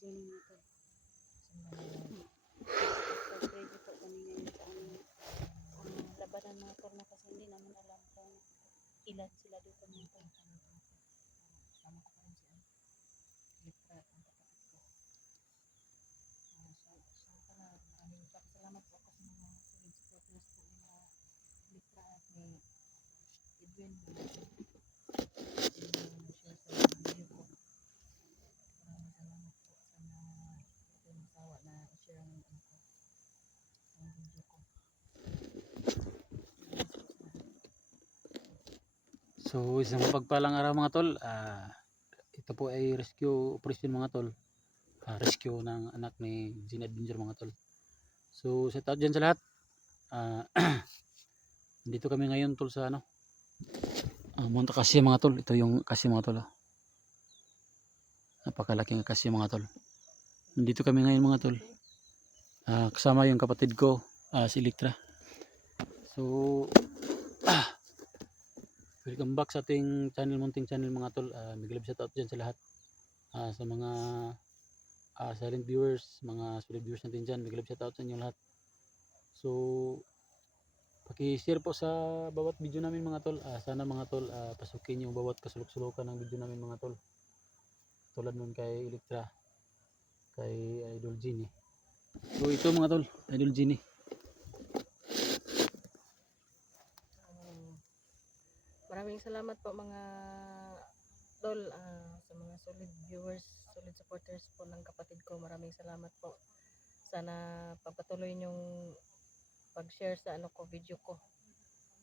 Jenny mga tol. Pwede po kami ngayon sa labanan mga tol na kasi hindi naman alam kung ilan sila dito mga tol. Sama ko pa rin si Elektra at ang kapatid ko. So maraming salamat po ako sa mga solid supporters po ni Elektra at ni Edwin. Share sa video ko. Maraming salamat po. Sana ito masawa na i-share ang video ko. So isang mapagpalang araw mga tol. Ito po ay rescue operation mga tol. Rescue ng anak ni Gina Adventure mga tol. So shout out dyan sa lahat. Dito kami ngayon tol sa Monte Cassia mga tol. Ito yung Cassia mga tol. Napakalaking Cassia mga tol. Dito kami ngayon mga tol. Kasama yung kapatid ko, si Elektra. So welcome back sa ating channel, munting channel mga tol. Big love shout out dyan sa lahat. Sa mga silent viewers, mga solid viewers natin dyan, big love shout out sa inyo lahat. So paki-share po sa bawat video namin mga tol. Sana mga tol pasukin yung bawat kasulok-sulukan ng video namin mga tol. Tulad nun kay Elektra, kay Idol Genie. So ito mga tol, Idol Genie. Maraming salamat po mga tol sa mga solid viewers, solid supporters po ng kapatid ko. Maraming salamat po. Sana papatuloy niyong pag-share sa video ko.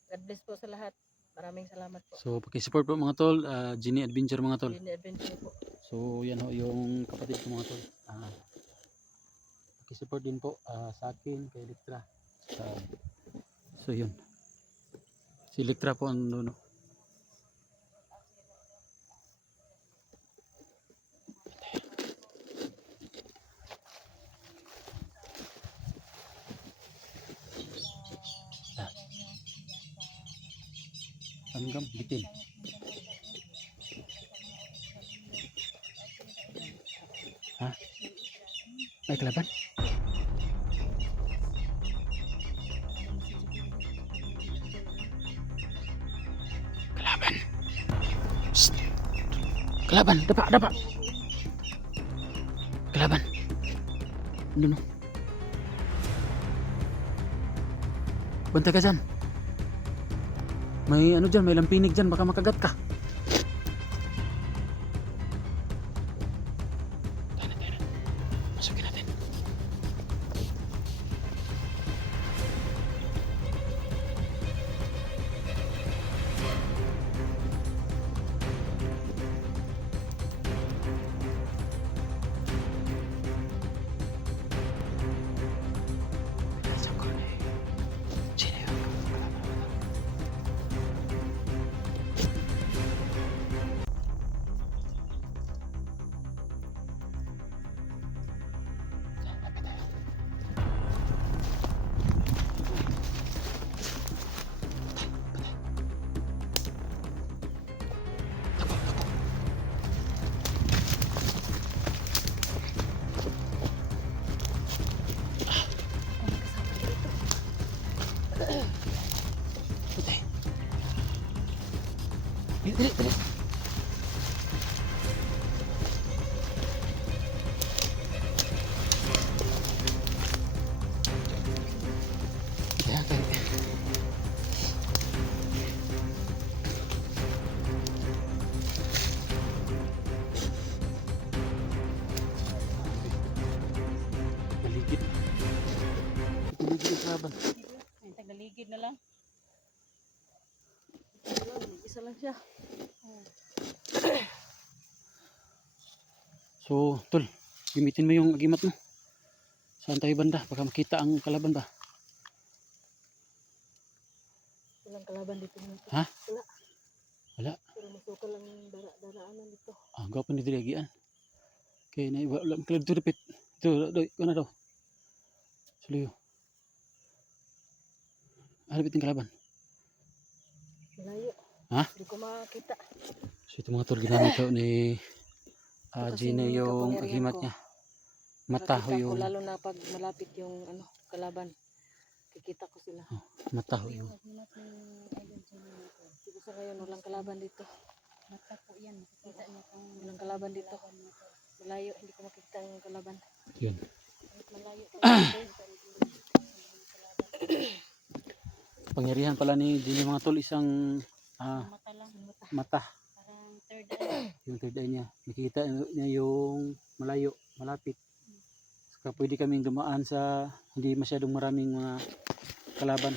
God bless po sa lahat. Maraming salamat po. So paki-support po mga tol, Genie Adventure mga tol. Genie Adventure po. So yan ho yung kapatid ko mga tol. Paki-support din po sa akin kay Elektra. So yun. Si Elektra po ang nuno. Hanggang bitin. May kalaban? Kalaban. Psst. Kalaban, dapa. Kalaban. Ano? Bantay ka dyan. May dyan, may lampinig dyan, baka makagat ka. Tayo na. Masukin natin. Dili. Okay. Maligid. Maligid ang kalaban. Ay, tagaligid na lang. Isa lang siya. So, tol, gamitin mo yung agimat mo. Saan tayo banda? Baka makita ang kalaban ba? Walang kalaban dito. Ha? Wala. Wala. Pero masukal lang daraanan dito. Gawin ni diragian. Okay, na wala ang kalab to repeat. Ito, doy, ano daw? Suliyo. Repeat ang kalaban. Malayo. Ha? Hindi ko makakita. So ito mga tol, ginamit ko ni Gina yung kapangyarihan agimat ko. niya. Mataho Makita ko, yung lalo na pag malapit yung kalaban. Kikita ko sila. mataho yung Agimat ng Idol Jenny natin. Dito sa ngayon, walang kalaban dito. Mata po yan. Makikita niyo kung Walang kalaban dito. kalaban mo to. Malayo, hindi ko makikita ang kalaban. yun. Kahit malayo tayo dito, Pangyarihan pala ni Jenny mga tol, isang mata lang. mata. Parang third eye. Yung third eye niya. Nakikita niya yung malayo, malapit. Saka pwede kaming dumaan sa hindi masyadong maraming mga kalaban.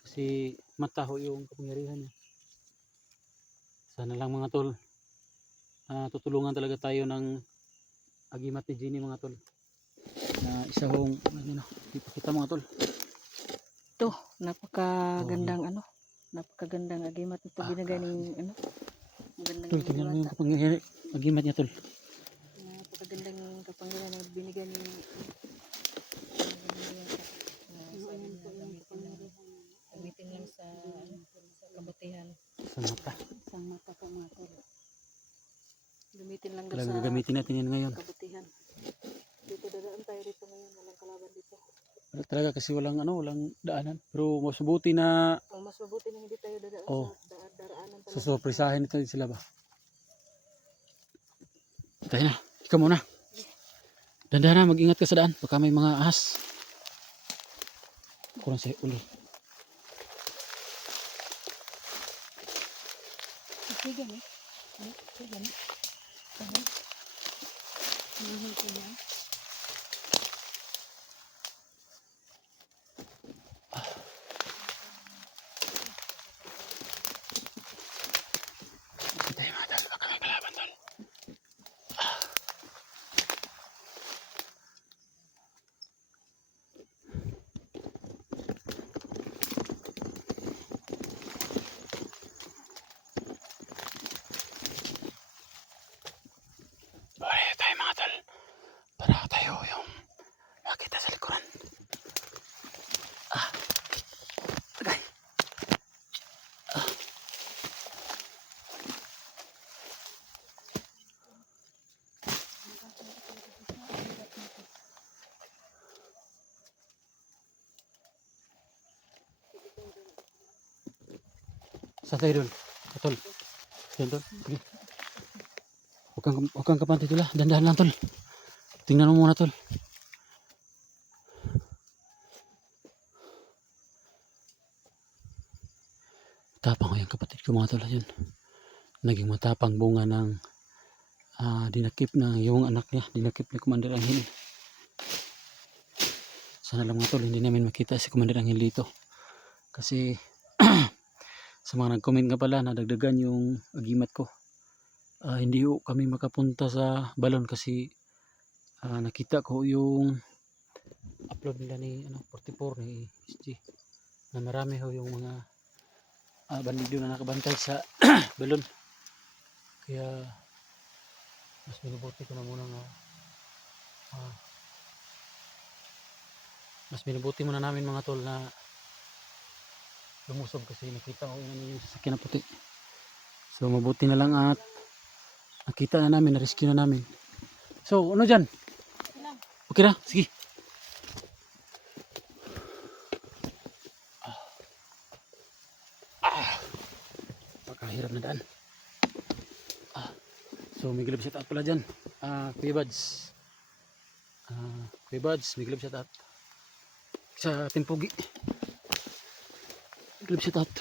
Kasi mataho yung kapangyarihan niya. Sana lang mga tol, tutulungan talaga tayo ng agimat ni Jenny mga tol. Na isa hong, di pa kita mga tol. Ito, napakagandang napakagandang agimat ito. Binigay ng magandang Tol, tingnan mo yung diwata. kapangyarihan, agimat niya tol. Napakagandang kapangyarihan na binigay ng Ayan po yung kapangyarihan. gamitin lang sa kabutihan. Sa mata. Isang mata po mga tol. Gamitin lang daw Talaga sa gagamitin natin yan ngayon. kabutihan. Dito dadaan tayo dito ngayon, walang kalaban dito. Talaga kasi walang daanan. Pero mas mabuti na Mas mabuti na hindi tayo dadaan Oh. sa daraanan talaga. susurprisahin ito sila ba. Tayo na. Ikaw muna. Dandahan na, mag-ingat ka sa daan. Baka may mga ahas. Kurang sa uli. Sige na. Sige na. Mahal ko yan. Tayo mga tol. Baka may kalaban tol. Buhay tayo mga tol. Para tayo yung makita sa likuran. Tagay. Saan tayo doon? Tol. Yan tol. Sige. Huwag kang kapante tol. Dandahan lang tol. Tingnan mo muna tol. Tapang ko yung kapatid ko mga tol. Yun. Naging matapang bunga ng dinakip na yung anak niya. Dinakip ni Commander Angel. Sana lang mga tol, hindi namin makita si Commander Angel dito. Kasi sa mga nag-comment nga pala, nadagdagan yung agimat ko. Hindi ko kami makapunta sa balon kasi nakita ko yung upload nila ni 44 ni SG na marami ho yung mga bandido na nakabantay sa balon. Kaya mas minubuti ko na muna nga mas minubuti muna namin mga tol na lumusob kasi nakita ko yung sasakyan na puti. So mabuti na lang at nakita na namin, na-rescue na namin. So ano dyan? Okay na? Sige. Pakahirap na daan. So may glove shot out pala dyan. Kuya Bads. Kuya Bads, may glove shot out. Sa Timpugi. Glove shot out.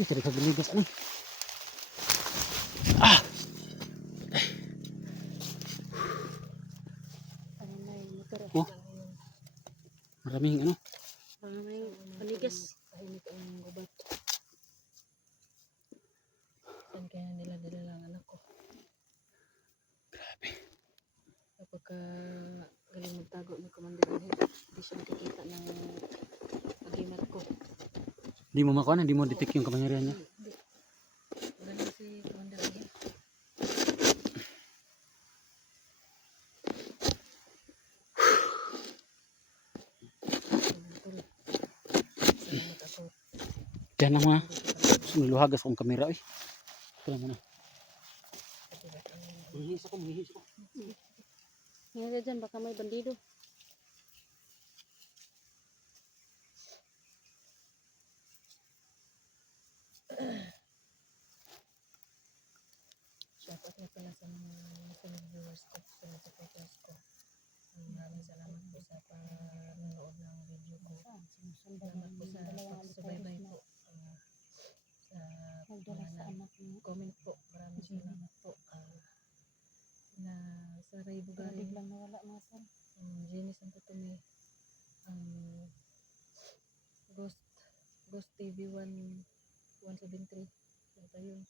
Cari kagaligas ani. Ano na yung motor. Oh. Maraming Maraming panigas. Tahimik ang gubat. Saan kaya nila nila ang anak ko? Grabe. Kapag galing magtago ni Commander Angel, hindi siya nakikita ng agimat ko. Hindi mo makuha, hindi mo detect yung kapangyarihan niya. Hindi. Galing si Commander Angel. Salamat ako. Yan lang mga. Luhagas akong kamera eh. Ito muna. Katibat ang Manghihis ako, manghihis ako. Ngayon dyan, baka may bandido. shout out na pala sa mga solid viewers ko, solid supporters ko. Maraming salamat po sa panonood ng video ko. Sinusundan Salamat po ng sa dalawang pagsubaybay alitaris na po. Sa nagdala sa mga anak niya. comment po. Maraming salamat po. Na sa Ray Pero Bugari, biglang nawala mga tol. Jenny Santo Tome, Ghost TV 173. Ito yun.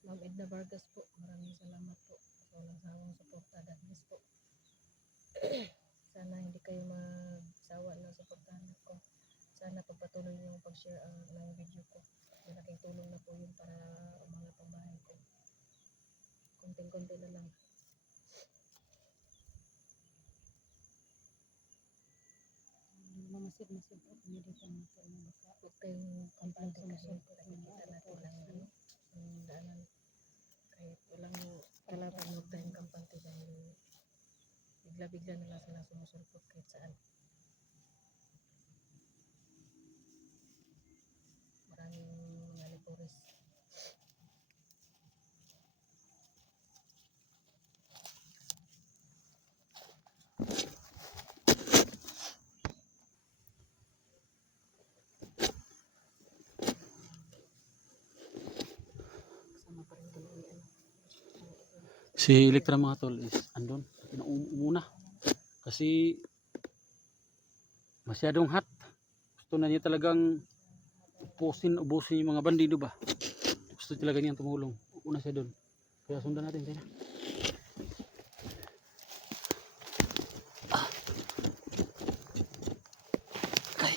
Ma'am Edna Vargas po. Maraming salamat po. Sa walang sawang suporta. God bless po. Sana hindi kayo magsawa na suportahan ko. Sana pagpatuloy niyo yung pag-share ng video ko. Malaking tulong na po yun para umangat ang bahay ko. Konting-konti na lang. Mamasid-masid po kami dito mga tol na baka. Huwag kayong kampante kasi Sumusupot nakikita ng natin alitaris ang daanan. Kahit walang kalaban, huwag tayong kampante dahil bigla-bigla na lang sila sumusulpot kahit saan. Maraming mga lipuris. Kasama pa rin kami Si Electra mga tol is andun. Umuna. Kasi masyadong hot. Gusto na niya talagang ubusin yung mga bandido ba. Gusto talaga niyang tumulong. Una siya doon. Kaya sundan natin sila. Ay.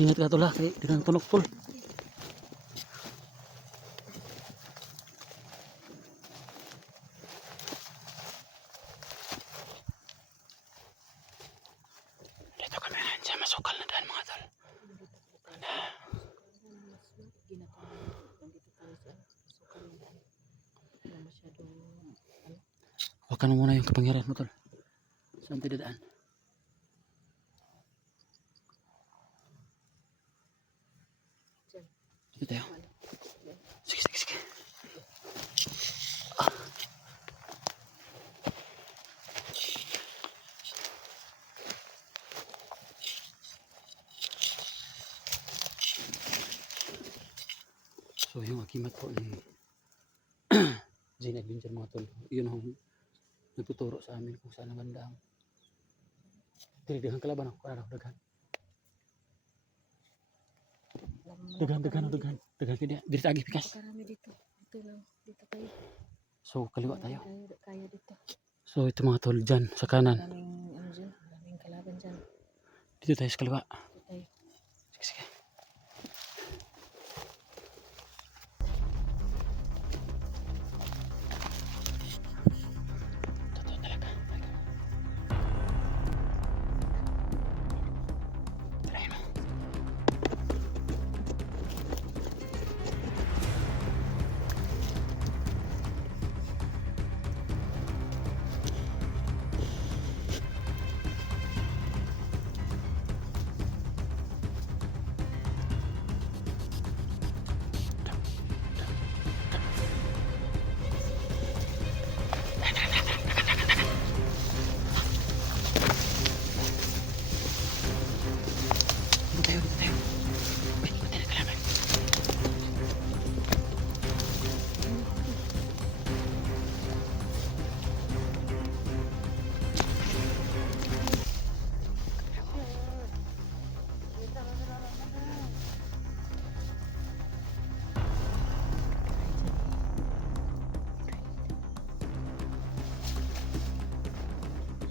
Ingat ka tol ha. Kaya di kang tunok tol. Dito kami sa masukal na daan mga tol. Huwag ka na muna yung kapangyarihan mo tol. Saan tayo dadaan? Dito tayo. Sige, sige, sige. So yung akimat po ni Gene Adventure mga tol, yun ang nagtuturo sa amin kung saan ang bandang daghan kalaban ako, kararaw daghan dito agi pikas. Karami dito. Ito lang. Dito tayo. So kaliwa tayo. Kaya dito. So ito mga tol dyan sa kanan, Maraming ano dyan. Maraming kalaban dyan. dito tayo sa kaliwa. Dito tayo. Sige, sige. Totoo talaga. Try mo. Dito tayo, dito tayo. Uy, patay na kalaban.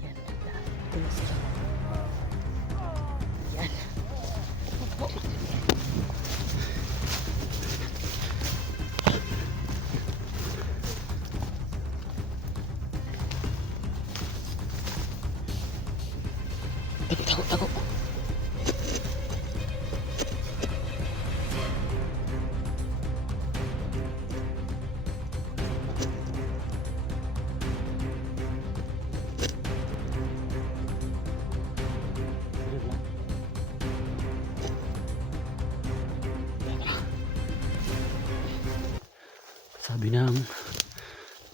Yan. Ito na sila. Yan. Tago, tago, tago. Sabi ng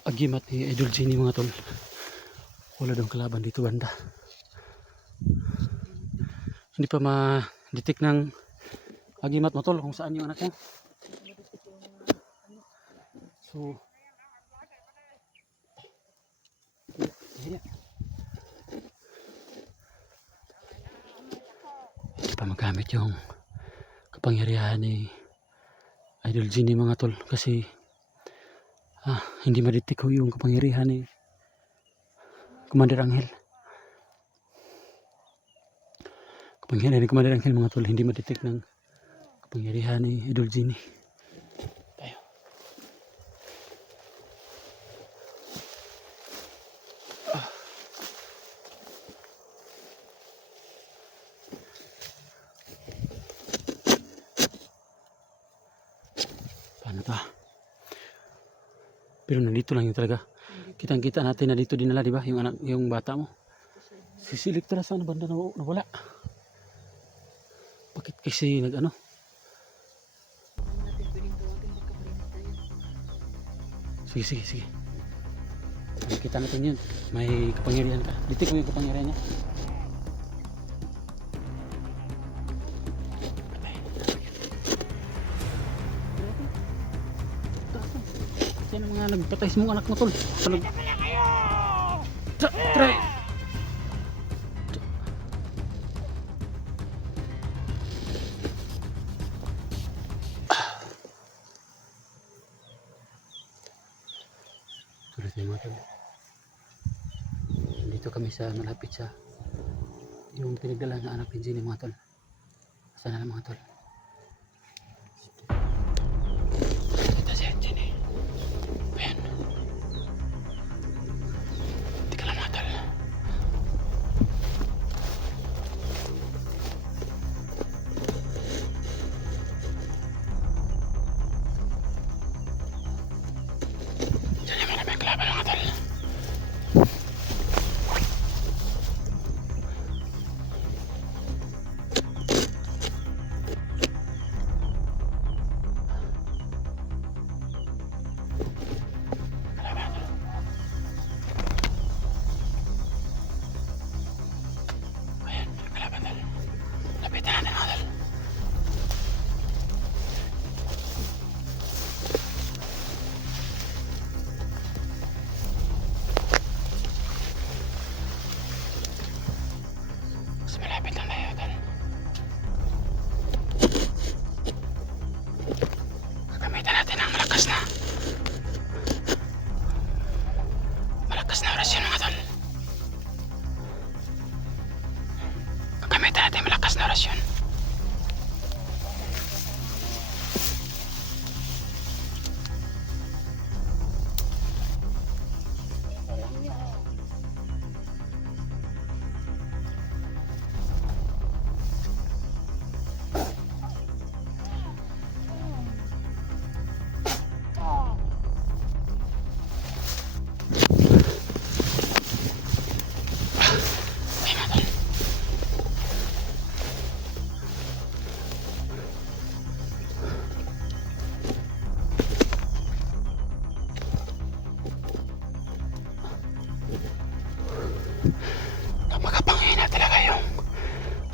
agimat ni Idol Genie mga tol, wala daw kalaban dito banda. Hindi pa ma-detect ng agimat mo tol kung saan yung anak niya. So pa magamit yung kapangyarihan ni Idol Genie mga tol, kasi hindi ma-detect ko yung kapangyarihan ni Commander Angel. Kapangyarihan ni Commander Angel mga tol, hindi ma-detect ng kapangyarihan ni Idol Genie. Tayo. Paano to? Pero nandito lang yun talaga. Kitang-kita natin na dito dinala, di ba? Yung anak, yung bata mo. Sisilip tala sana banda nawala. Bakit kasi nag-ano? Sige. Nakikita natin yun. May kapangyarihan ka. Detect mo yung kapangyarihan niya. Yan ang mga nagpatay sa mga anak mo tol. Try! Tuloy tayo mga tol. Dito kami sa malapit sa yung pinagdala na anak ni Genie mga tol. Sana na mga tol. Ito si Genie. Ayan. Tika lang mga tol. Diyan yung maraming kalaban mga tol. Lapitan natin mga tol. Mas malapit lang tayo tol. Gagamitan natin ang malakas na orasyon mga tol. Gagamitan natin malakas na orasyon. Ay mga tol. Makapangyay na talaga yung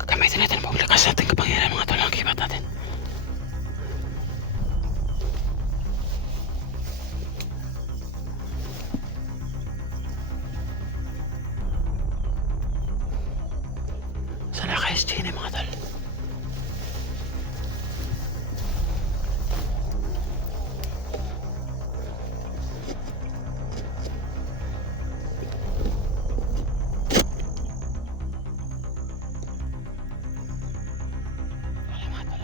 gagamitin natin paglakas natin kapangyarihan mga tol, ang kibat natin. Sana kayo sa Genie mga tol. Wala mga tol.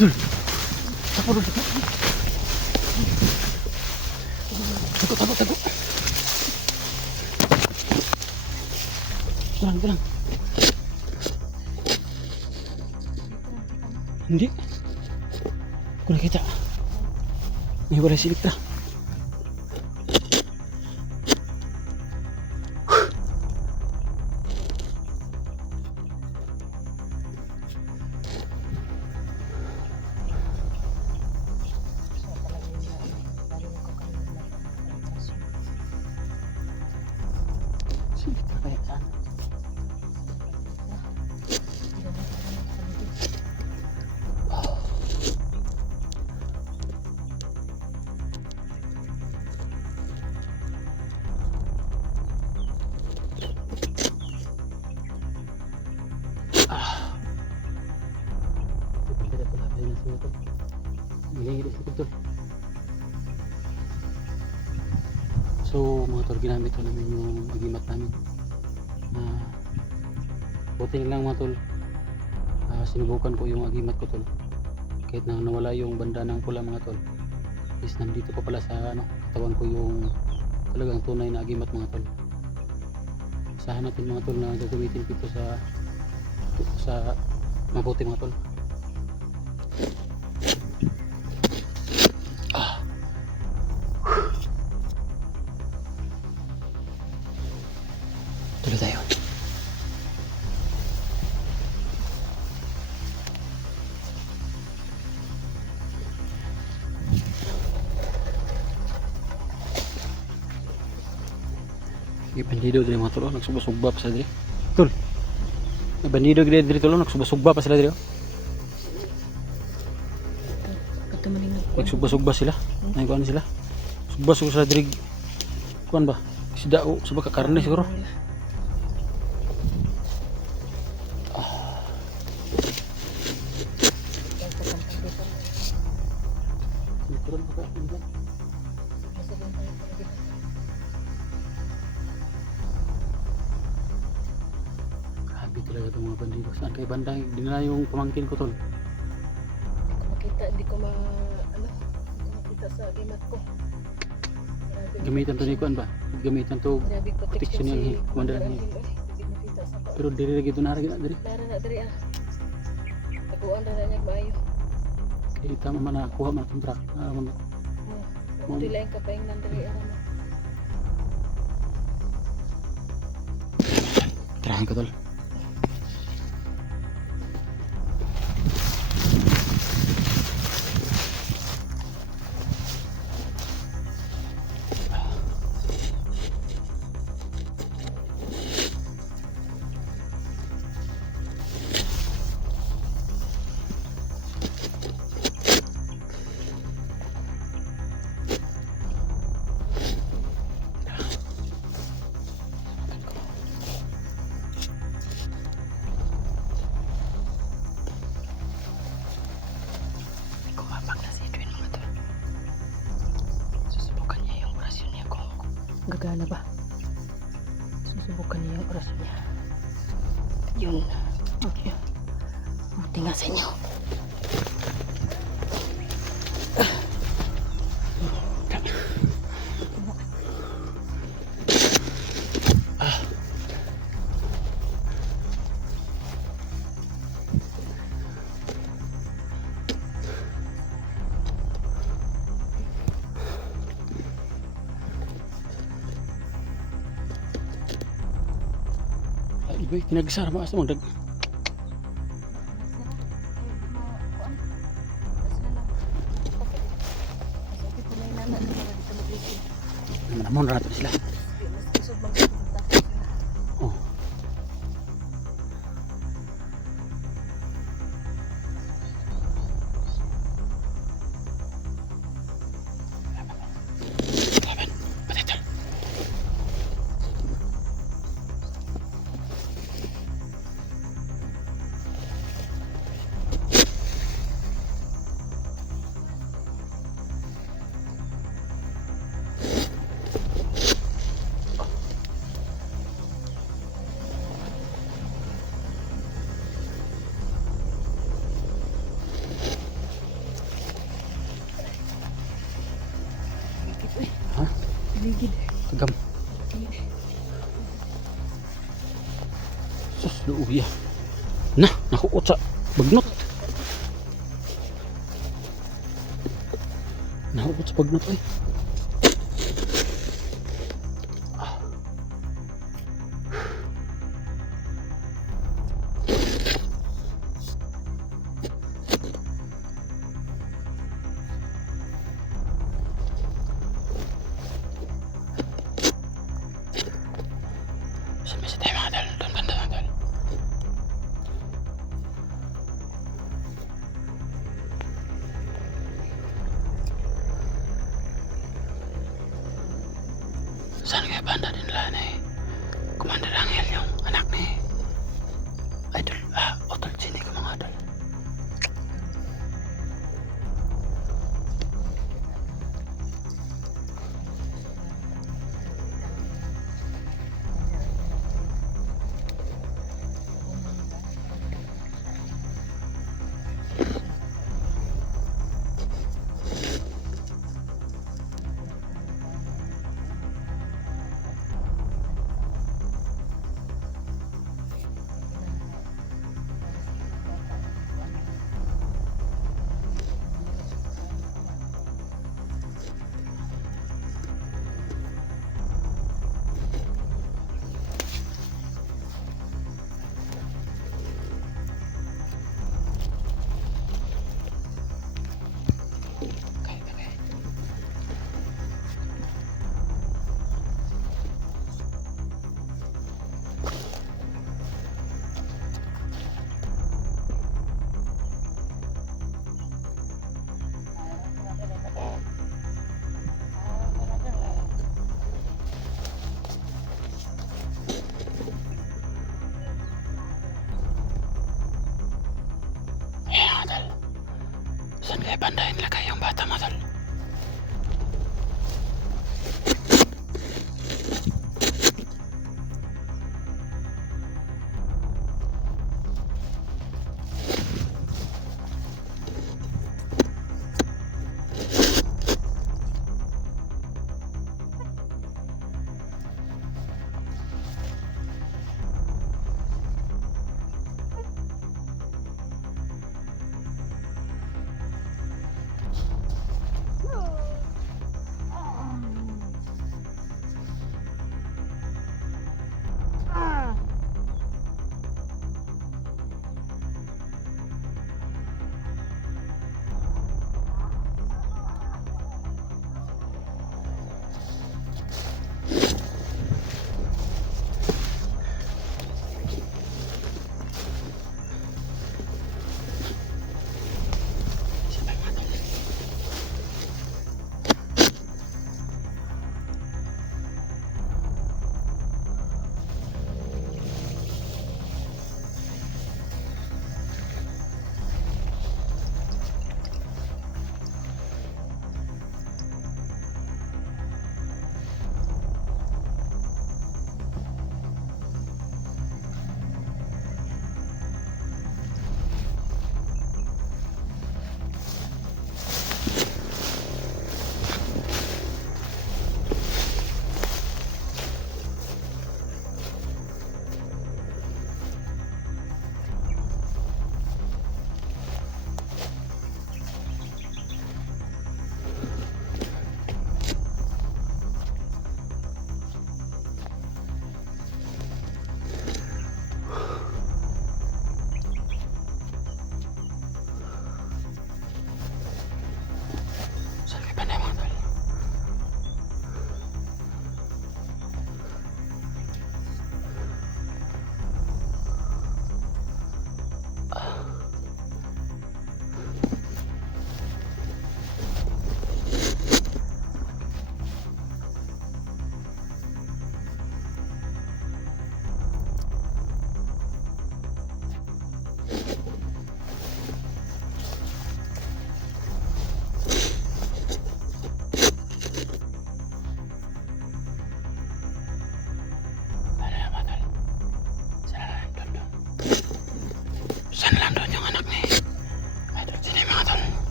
Tapo dulu. Tago. Tenang. Hindi. Aku nakita. May wala si Elektra. Si Elektra kaya saan? So mga tol, ginamit ko namin yung agimat namin. Buti na lang mga tol, sinubukan ko yung agimat ko tol. Kahit na nawala yung banda ng pula mga tol, is nandito pa pala sa katawan ko yung talagang tunay na agimat mga tol. Asahan natin mga tol na gagamitin ko ito sa mabuti mga tol. Tuloy tayo. Bandido diri mga tol, nagsubasugba pa sa diri. Tol. Bandido diri tol, nagsubasugba pa sila diri. Nagsubasugba sila. Ay kuan sila. Subasug sila diri. Kuan ba? Isda o subak ka karne siguro. Grabe talaga itong mga bandido. Saan kay bandang dinala yung pamangkin ko tol? Hindi ko makita sa agimat ko. Gamitan to ni kuan ba? Gamitan to Grabe protection niya kumandaran niya. Hindi makita sa ko. Pero diri lagi to narag diri. Lara na diri taguan na niya maayo. Kaya tama man nakuha man itong truck. Hindi lang kapaing nandiri mo. Tirahan ko tol. Gagana ba? Susubukan niya yung orasyon niya. Yun. Okay. Buti nga sa inyo. Iba tinagsar ba sa mga dag. Namon ra to sila. Oh. Ligid. Kagam. Sus, luuya. Nah, nakuot sa bagnot. Nakuot sa bagnot ay. Sampai tayo mga dal, doon banda mga dal. Saan kaya banda din nila ni Commander Angel yung anak ni Idol, Otol Chini ka mga dal. Saan kaya bandahin lagay yung bata mo, tol?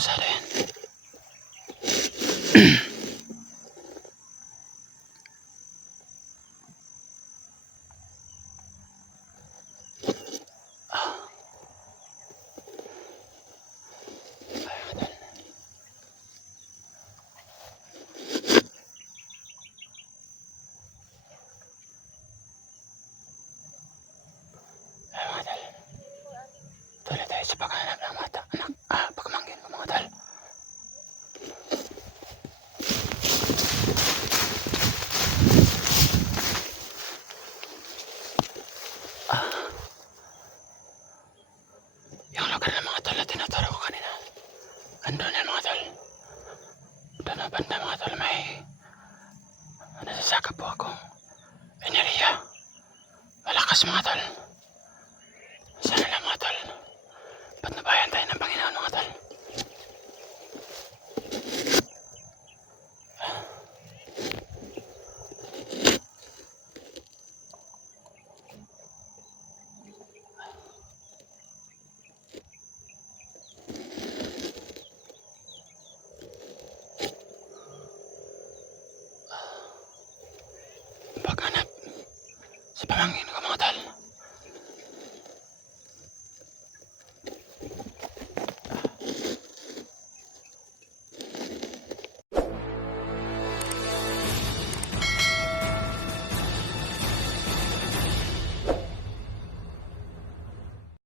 Pasado yan. Tuloy tayo sa paghanap ng mata, pagmangkin ko mga tol. Yung lugar ng mga tol na tinuturo ko kanina. Andun yan mga tol. Doon na banda mga tol, may nasasaka po akong enerhiya. Malakas mga tol. Sana lang mga tol. Patnubayan tayo ng Panginoon mga tol. Paghanap sa pamangkin ko.